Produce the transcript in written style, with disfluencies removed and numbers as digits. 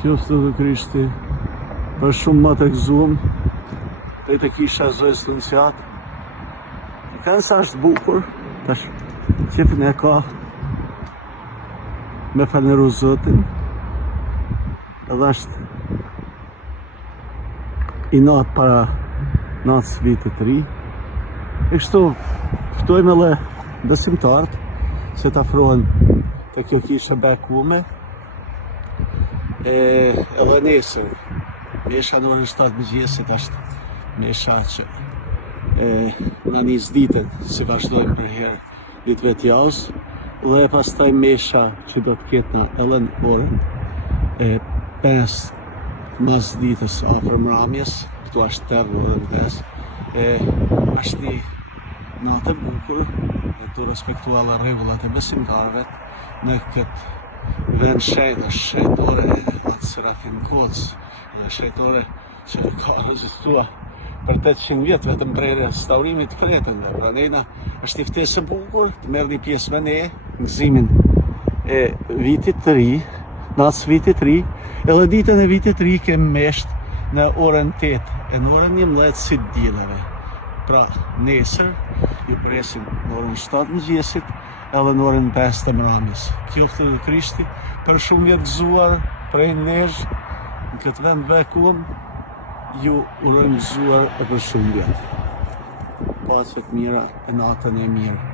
Qoftë dhe Krishti, për shumë më të gëzuam, të kisha zojës të nësjatë. Kënë sa është bukur, tash qefin e ka me falenderu Zotin, edhe është i natë para natës vitit të ri. E kështu ftojmë edhe besimtarët që të afrohen të kjo kisha bekume. Edhe nesër, mesha në orën 7 mëngjesit është mesha që në njës ditën si vazhdojmë për herë ditëve të javës, dhe pastaj mesha që do të ketë në edhe në orën 5 mas ditës afër mramjes, këtu është 8 orën 5. Është një natë e bukur, të respektuala rregullat e besimtarëve në këtë vend shenjtore atë Serafin Kocë, dhe shenjtore që ka rezistua për 800 vjetë vetëm prej restaurimit të Kretën. Pra nejna është i ftesë e bukur të merrni pjesë me ne në gëzimin e vitit të ri, natës vitit të ri, edhe ditën e vitit të ri kemi mesht në orën 8 e në orën 11 si dielleve. Pra nesër ju presim në orën 7 mëngjesit edhe në orën 5 të mramjes. Qoftë dhe Krishti për shumë vjetë gëzuar prej nesh në këtë vend bekuam, ju urojmë gëzuar për shumë vjetë. Paqe të mira e natën e mirë.